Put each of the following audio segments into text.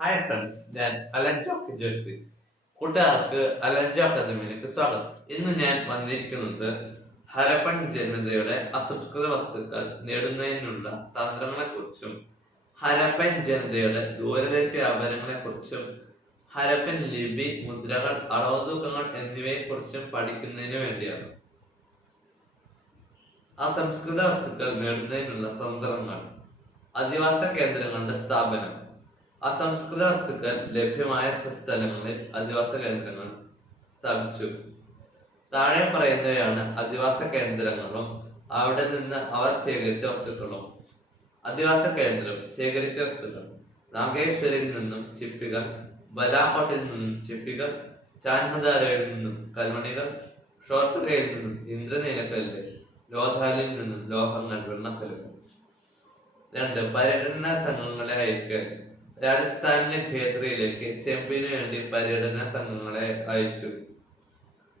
Hi friends, ഞാൻ അലൻജോ ജോഷി. കൂട്ടുകാർക്ക് അലൻജോ അക്കാദമിയിലേക്ക് സ്വാഗതം. ഇന്ന് ഞാൻ വന്നിരിക്കുന്നത് ഹരപ്പൻ ജനതയുടെ അസംസ്കൃത വസ്തുക്കൾ നേടുന്നതിനുള്ള തന്ത്രങ്ങളെ കുറിച്ചും ഹരപ്പൻ ജനതയുടെ ദൂരദേശ വ്യാപാരങ്ങളെ കുറിച്ചും ഹരപ്പൻ ലിപി, മുദ്രകൾ, അളവുതൂക്കങ്ങൾ എന്നിവയെ കുറിച്ചും പഠിക്കുന്നതിന് വേണ്ടിയാണ്. അസംസ്കൃത വസ്തുക്കൾ നേടുന്നതിനുള്ള തന്ത്രങ്ങൾ. അധിവാസ കേന്ദ്രങ്ങളുടെ സ്ഥാപനം. അസംസ്കൃത വസ്തുക്കൾ ലഭ്യമായ സ്ഥലങ്ങളിൽ അധിവാസ കേന്ദ്രങ്ങൾ സ്ഥാപിച്ചു. താഴെ പറയുന്നവയാണ് അധിവാസ കേന്ദ്രങ്ങളും അവിടെ നിന്ന് അവർ ശേഖരിച്ച വസ്തുക്കളും. അധിവാസ കേന്ദ്രം ശേഖരിച്ച വസ്തുക്കൾ: നാഗേശ്വരിൽ നിന്നും ചിപ്പികൾ, ബലാകോട്ടിൽ നിന്നും ചിപ്പികൾ, ചാൻമദാരയിൽ നിന്നും കൽമണികൾ, ഷോർട്ടകയിൽ നിന്നും ഇന്ദ്രനീലക്കല്ല്, ലോഥാലിൽ നിന്നും ലോഹങ്ങൾ, വെണ്ണക്കല്ലുകൾ. 2. പര്യടന സംഘങ്ങളെ അയക്കൽ. രാജസ്ഥാനിലെ ഖേത്രിയിലേക്ക് ചെമ്പിനു വേണ്ടി പര്യടന സംഘങ്ങളെ അയച്ചു.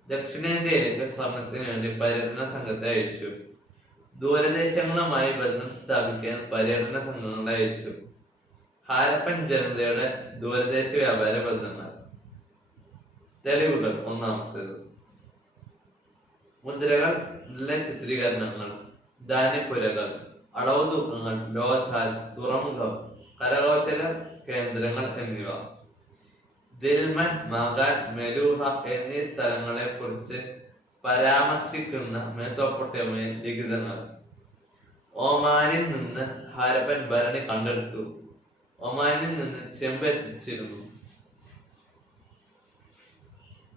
ദക്ഷിണേന്ത്യയിലേക്ക് സ്വർണത്തിന് വേണ്ടി പര്യടന സംഘത്തെ അയച്ചു. ദൂരദേശങ്ങളുമായി ബന്ധം സ്ഥാപിക്കാൻ പര്യടന സംഘങ്ങളെ അയച്ചു. ഹാരപ്പൻ ജനതയുടെ ദൂരദേശ വ്യാപാര ബന്ധങ്ങൾ. തെളിവുകൾ. ഒന്നാമത്തേത്, മുദ്രകൾ, നല്ല ചിത്രീകരണങ്ങൾ, ധാന്യപ്പുരകൾ, അളവ് തൂക്കങ്ങൾ, ലോഥാൽ, തുറമുഖം, കരകൗശല കേന്ദ്രങ്ങൾ എന്നിവ. ദിൽമൻ, മകാൻ, മെലൂഹ എന്നീ സ്ഥലങ്ങളെ കുറിച്ച് പരാമർശിക്കുന്ന മെസോപ്പൊട്ടേമിയൻ ലിഖിതങ്ങൾ. ഒമാനിൽ നിന്ന് ഹാരപ്പൻ ഭരണി കണ്ടെടുത്തു. ഒമാനിൽ നിന്ന് ചെമ്പെത്തിച്ചിരുന്നു.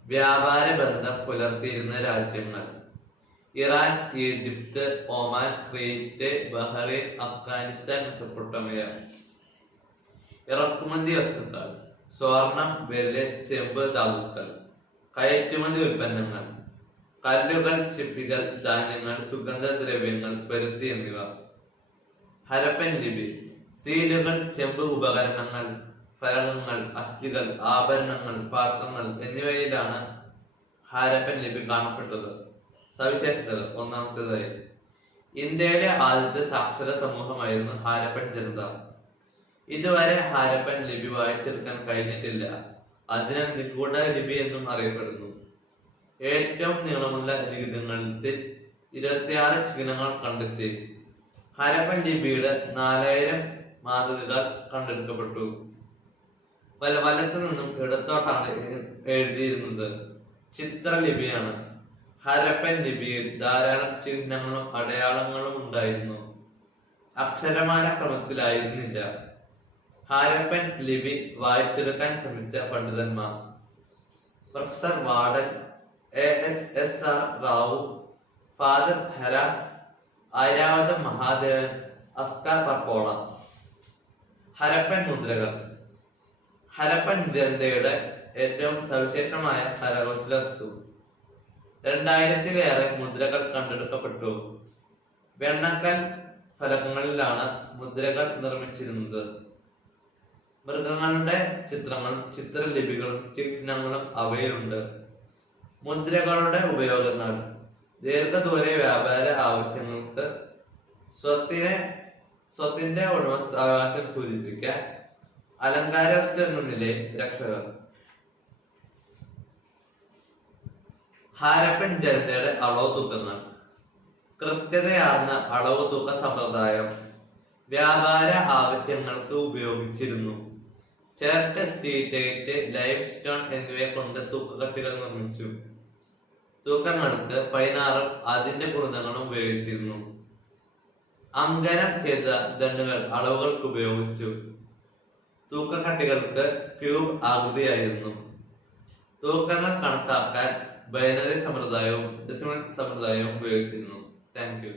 വ്യാപാര ബന്ധം പുലർത്തിയിരുന്ന രാജ്യങ്ങൾ: Iran, Egypt, Oman, Crete, Bahrain, Afghanistan, Mesopotamia. ഇറക്കുമതി വസ്തുക്കൾ: സ്വർണം, വെള്ളി, ചെമ്പ്, ധാതുക്കൾ. കയറ്റുമതി ഉൽപ്പന്നങ്ങൾ: കല്ലുകൾ, ചിപ്പികൾ, ധാന്യങ്ങൾ, സുഗന്ധദ്രവ്യങ്ങൾ, പരുത്തി എന്നിവ. ഹരപ്പൻ ലിപി: സീലുകൾ, ചെമ്പ് ഉപകരണങ്ങൾ, ഫലകങ്ങൾ, അസ്ഥികൾ, ആഭരണങ്ങൾ, പാത്രങ്ങൾ എന്നിവയിലാണ് ഹാരപ്പൻ ലിപി കാണപ്പെട്ടത്. സവിശേഷതകൾ. ഒന്നാമത്തേതായി, ഇന്ത്യയിലെ ആദ്യത്തെ സാക്ഷര സമൂഹമായിരുന്നു ഹാരപ്പൻ ജനത. ഇതുവരെ ഹാരപ്പൻ ലിപി വായിച്ചെടുക്കാൻ കഴിഞ്ഞിട്ടില്ല. അതിനാൽ നിഗൂഢ ലിപി എന്നും അറിയപ്പെടുന്നു. ഏറ്റവും നീളമുള്ള ലിഖിതങ്ങളിൽ 26 ചിഹ്നങ്ങൾ കണ്ടെത്തി. ഹാരപ്പൻ ലിപിയുടെ 4000 മാതൃകകൾ കണ്ടെടുക്കപ്പെട്ടു. വലത്തു നിന്നും ഇടത്തോട്ടാണ് എഴുതിയിരുന്നത്. ചിത്രലിപിയാണ്. ഹരപ്പൻ ലിപിയിൽ ധാരാളം ചിഹ്നങ്ങളും അടയാളങ്ങളും ഉണ്ടായിരുന്നു. അക്ഷരമാല ക്രമത്തിലായിരുന്നില്ല. ഹാരപ്പൻ ലിപി വായിച്ചെടുക്കാൻ ശ്രമിച്ച പണ്ഡിതന്മാർ: പ്രൊഫസർ വാർഡൻ, ASSR Rao, father Heras, Iravatham Mahadevan, Asko Parpola. Harappan മുദ്രകൾ. ഹരപ്പൻ ജനതയുടെ ഏറ്റവും സവിശേഷമായ കരകൗശല വസ്തു. 2000-ലേറെ മുദ്രകൾ കണ്ടെടുക്കപ്പെട്ടു. വെണ്ണക്കൽ ഫലകങ്ങളിലാണ് മുദ്രകൾ നിർമ്മിച്ചിരുന്നത്. മൃഗങ്ങളുടെ ചിത്രങ്ങളും ചിത്രലിപികളും ചിഹ്നങ്ങളും അവയിലുണ്ട്. മുദ്രകളുടെ ഉപയോഗങ്ങൾ: ദീർഘദൂര വ്യാപാര ആവശ്യങ്ങൾക്ക്, സ്വത്തിന്റെ ഉടമസ്ഥാവകാശം സൂചിപ്പിക്കാൻ, അലങ്കാര വസ്തു എന്ന നിലയിൽ രക്ഷകൾ. ഹാരപ്പൻ ജനതയുടെ അളവ് തൂക്കങ്ങൾ. കൃത്യതയാർന്ന അളവ് തൂക്ക സമ്പ്രദായം വ്യാപാര ആവശ്യങ്ങൾക്ക് ഉപയോഗിച്ചിരുന്നു. ചേർട്ട്, സ്റ്റീറ്റേറ്റ്, ലൈം സ്റ്റോൺ എന്നിവയെ കൊണ്ട് തൂക്കക്കട്ടികൾ നിർമ്മിച്ചു. തൂക്കങ്ങൾക്ക് പൈനാറും അതിന്റെ കുറുതങ്ങളും ഉപയോഗിച്ചിരുന്നു. അങ്കനം ചെയ്ത ദണ്ഡുകൾ അളവുകൾക്ക് ഉപയോഗിച്ചു. തൂക്കക്കട്ടികൾക്ക് ക്യൂബ് ആകൃതിയായിരുന്നു. തൂക്കങ്ങൾ കണക്കാക്കാൻ ബൈനറി സമ്പ്രദായവും ഡെസിമൽ സമ്പ്രദായവും ഉപയോഗിച്ചിരുന്നു. Thank you.